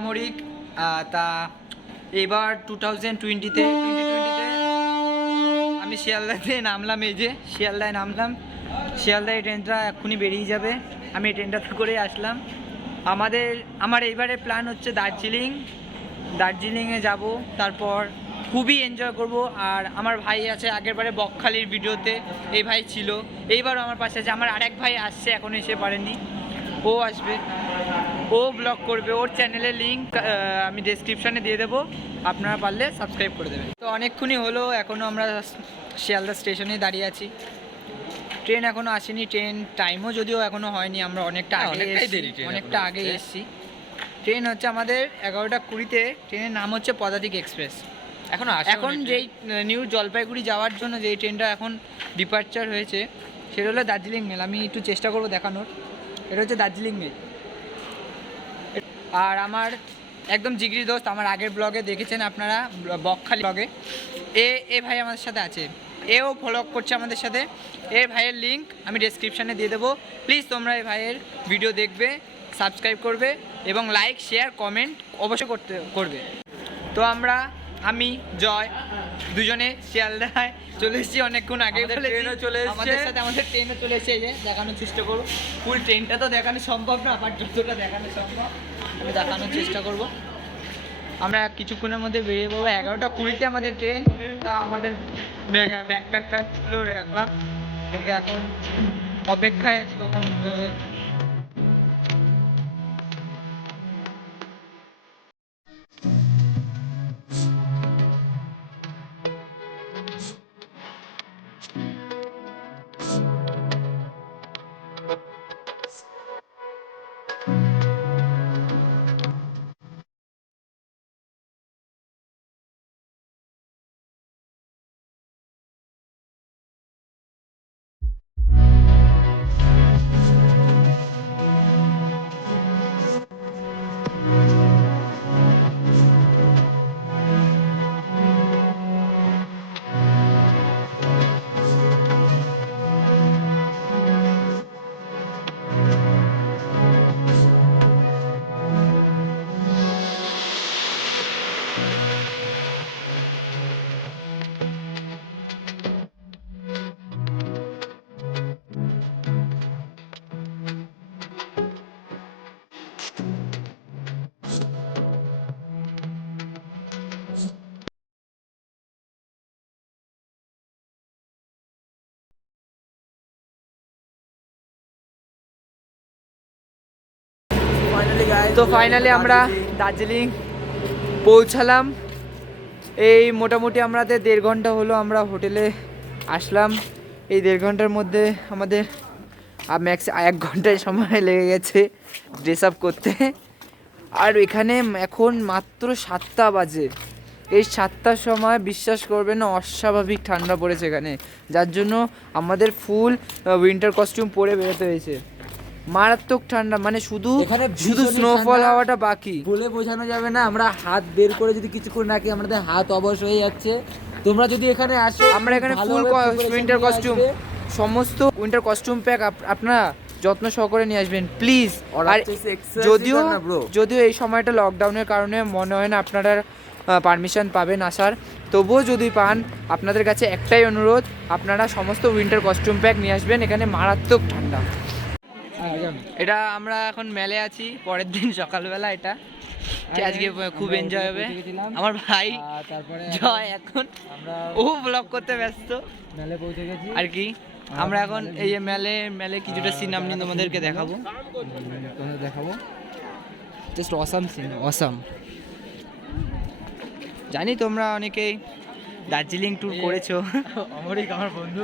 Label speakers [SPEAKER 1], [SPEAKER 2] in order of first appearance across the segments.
[SPEAKER 1] অমরিক তা এবার two thousand টোয়েন্টিতে আমি শিয়ালদাতে নামলাম, এই যে শিয়ালদায় নামলাম। শিয়ালদায় ট্রেনটা এক্ষুনি বেরিয়ে যাবে। আমি এই ট্রেনটাতে করে আসলাম। আমাদের, আমার এইবারের প্ল্যান হচ্ছে দার্জিলিং। দার্জিলিংয়ে যাব, তারপর খুবই এনজয় করব। আর আমার ভাই আছে আগের বারে বকখালির ভিডিওতে, এই ভাই ছিল। এইবারও আমার পাশে আছে। আমার আরেক ভাই আসছে, এখনও এসে পারেনি। ও আসবে। ও ব্লগ করবে ওর চ্যানেলের লিঙ্ক আমি ডেসক্রিপশানে দিয়ে দেবো। আপনারা পারলে সাবস্ক্রাইব করে দেবেন। তো অনেকক্ষণই হলো এখনও আমরা শিয়ালদা স্টেশনে দাঁড়িয়ে আছি। ট্রেন এখনও আসেনি ট্রেন টাইমও যদিও এখনও হয়নি আমরা অনেকটা আগে অনেকটা আগে। এসেছি। ট্রেন হচ্ছে আমাদের এগারোটা কুড়িতে ট্রেনের নাম হচ্ছে পদাতিক এক্সপ্রেস
[SPEAKER 2] এখন
[SPEAKER 1] এখন যেই নিউ জলপাইগুড়ি যাওয়ার জন্য যেই ট্রেনটা এখন ডিপার্চার হয়েছে সেটা হলো দার্জিলিং মেল আমি একটু চেষ্টা করব দেখানোর। এটা হচ্ছে দার্জিলিং মেল আর আমার একদম জিগরি দোস্ত আমার আগের ব্লগে দেখেছেন আপনারা বকখালি ব্লগে। এ এ ভাই আমাদের সাথে আছে। এও ফলো করছে আমাদের সাথে। এর ভাইয়ের লিঙ্ক আমি ডেসক্রিপশানে দিয়ে দেবো। প্লিজ তোমরা এই ভাইয়ের ভিডিও দেখবে সাবস্ক্রাইব করবে এবং লাইক শেয়ার কমেন্ট অবশ্যই করতে করবে। তো আমরা আমি জয় দুজনে শিয়ালদায় চলে এসেছি অনেকক্ষণ আগে
[SPEAKER 2] ট্রেনও চলে এসছে।
[SPEAKER 1] আমাদের সাথে আমাদের ট্রেনও চলে এসেছে। দেখানোর চেষ্টা করব। ফুল ট্রেনটা তো দেখানো সম্ভব না বাট যতটা দেখানো সম্ভব। আমি দেখানোর চেষ্টা করব। আমরা কিছুক্ষণের মধ্যে বেরিয়ে পড়ব। এগারোটা কুড়িতে আমাদের ট্রেন। তা আমাদের ব্যাগ ট্যাগটা ছিল রাখলাম। রেখে এখন অপেক্ষায় আছি কখন তো ফাইনালি আমরা দার্জিলিং পৌঁছালাম। এই মোটামুটি আমাদের দেড় ঘণ্টা হলো আমরা হোটেলে আসলাম। এই দেড় ঘণ্টার মধ্যে আমাদের ম্যাক্স এক ঘন্টায় সময় লেগে গেছে ড্রেস আপ করতে। আর এখানে এখন মাত্র সাতটা বাজে। এই সাতটার সময় বিশ্বাস করবেন না, অস্বাভাবিক ঠান্ডা পড়েছে এখানে। যার জন্য আমাদের ফুল উইন্টার কস্টিউম পরে বেরোতে হয়েছে। মারাত্মক ঠান্ডা মানে শুধু শুধু স্নোফল হওয়াটা বাকি।
[SPEAKER 3] বলে বোঝানো যাবে না আমরা হাত বের করে যদি কিছুক্ষণ নাকি আমাদের হাত অবশ হয়ে যাচ্ছে। তোমরা যদি এখানে আসো
[SPEAKER 1] আমরা এখানে ফুল উইন্টার কস্টিউম সমস্ত উইন্টার কস্টিউম প্যাক আপনারা যত্ন সহকারে নিয়ে আসবেন প্লিজ
[SPEAKER 3] আর
[SPEAKER 1] যদিও। যদিও এই সময়টা লকডাউনের কারণে মনে হয় না আপনারা পারমিশন পাবেন আসার। তবুও যদি পান আপনাদের কাছে একটাই অনুরোধ আপনারা সমস্ত উইন্টার কস্টিউম প্যাক নিয়ে আসবেন এখানে মারাত্মক ঠান্ডা। এটা আমরা এখন মেলে আছি পরের দিন সকালবেলা এটা। আজকে খুব এনজয় হবে। আমার ভাই জয় এখন। ও ব্লগ করতে ব্যস্ত।
[SPEAKER 3] মেলে পৌঁছে গেছি।
[SPEAKER 1] আর কি? আমরা এখন এই যে মেলে মেলে কিছুটা সিন আমি তোমাদেরকে দেখাবো।
[SPEAKER 3] দেখাবো।
[SPEAKER 1] জাস্ট অসাম সিন অসাম জানি তোমরা অনেকেই দার্জিলিং ট্যুর করেছ।
[SPEAKER 3] অমরিক আমার বন্ধু।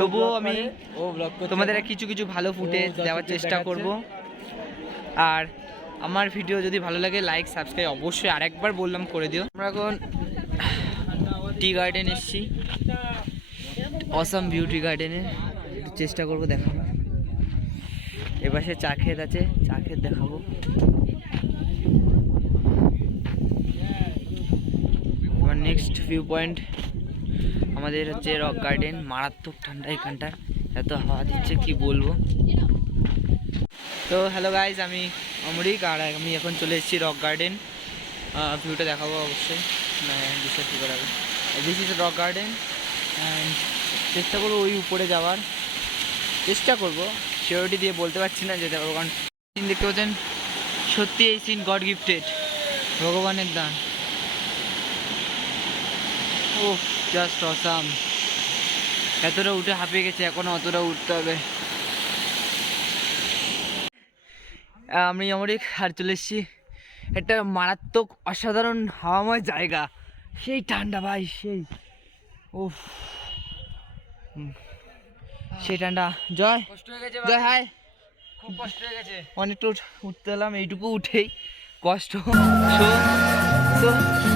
[SPEAKER 1] তবুও আমি তোমাদের। কিছু কিছু ভালো ফুটেজ দেওয়ার চেষ্টা। করব। আর আমার ভিডিও যদি ভালো লাগে লাইক সাবস্ক্রাইব অবশ্যই আরেকবার বললাম করে দিও। আমরা এখন টি গার্ডেন এসেছি। অসাম বিউটি গার্ডেনে চেষ্টা করব দেখানো এপাশে চা ক্ষেত আছে চা ক্ষেত দেখাবো। নেক্সট ভিউ পয়েন্ট আমাদের হচ্ছে রক গার্ডেন মারাত্মক ঠান্ডা এখানটা এত হাওয়া দিচ্ছে, কি বলব? তো হ্যালো গাইজ আমি অমরিক, আর আমি এখন চলে এসেছি রক গার্ডেন ভিউটা দেখাবো অবশ্যই। বিশ্বাস কী করাবে দিস ইজ রক গার্ডেন চেষ্টা করব ওই উপরে যাওয়ার। চেষ্টা করব। সিওরিটি দিয়ে বলতে পারছি না যেতে পারব কারণ সিন দেখতে পাচ্ছেন? সত্যি এই সিন গড গিফটেড ভগবানের দান। ও জাস্ট অসাম এতটা উঠে হাঁপিয়ে গেছে এখনও অতটা উঠতে হবে। আমি অমরিক আর চলে এসেছি একটা মারাত্মক অসাধারণ হাওয়াময় জায়গা। সেই ঠান্ডা ভাই সেই ও সেই ঠান্ডা। জয়। জয় হাই।
[SPEAKER 3] খুব কষ্ট হয়ে গেছে।
[SPEAKER 1] অনেকটা উঠ- উঠতে এলাম এইটুকু উঠেই কষ্ট। সো সো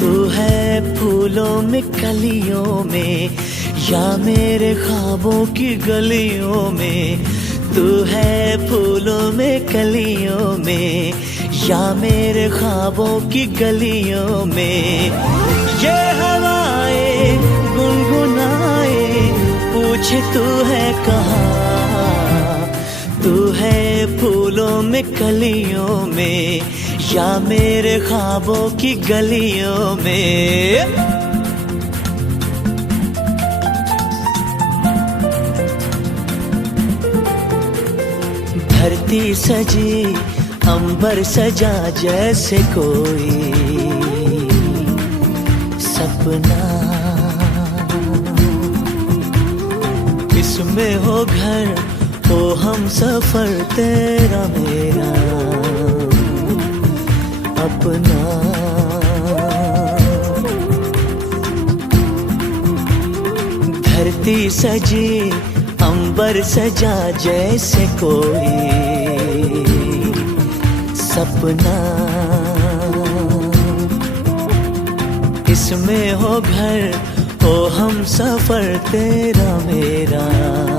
[SPEAKER 4] तू है फूलों में, कलियों में, या मेरे ख्वाबों की गलियों में। तू है फूलों में, कलियों में, या मेरे ख्वाबों की गलियों में। ये हवाएँ गुनगुनाए, पूछे तू है कहाँ? तू है फूलों में, कलियों में या मेरे ख्वाबों की गलियों में। धरती सजी, अंबर सजा जैसे कोई सपना। इसमें हो घर, हो हम सफ़र तेरा मेरा। अपना। धरती सजी, अंबर सजा जैसे कोई सपना। इसमें हो घर, हो हम सफ़र तेरा मेरा।